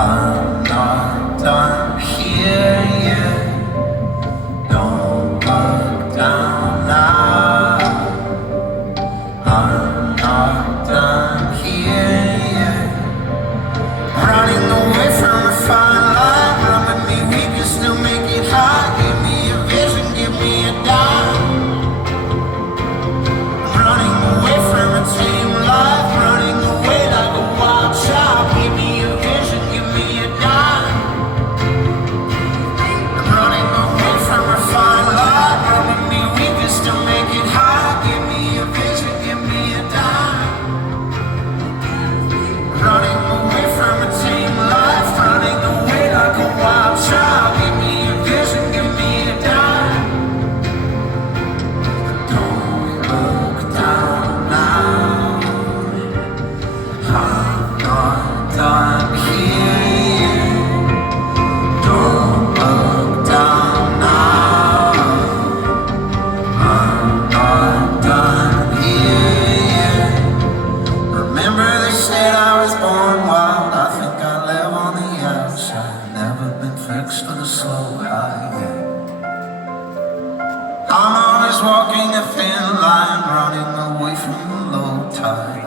I'm not done here yet. Don't look down now. I'm not done here yet. Running away from a fine line. Run with me, we can still make it high. Give me a vision, give me a dime. Running away from a tame life. Running away like a wild child. Give me a vision, give me a dime. Running away from a fine line. Run with me, we can still make it high. Give me a vision, give me a dime. Running away from a tame life. Running away like a wild child. Give me a vision, give me a dime. Don't look down now. I'm not done here. Don't look down now. I'm not done here. Remember they said I was born wild. I think I live on the outside. Never been fixed with a slow high yet. I'm always walking a thin line, running away from the low tide.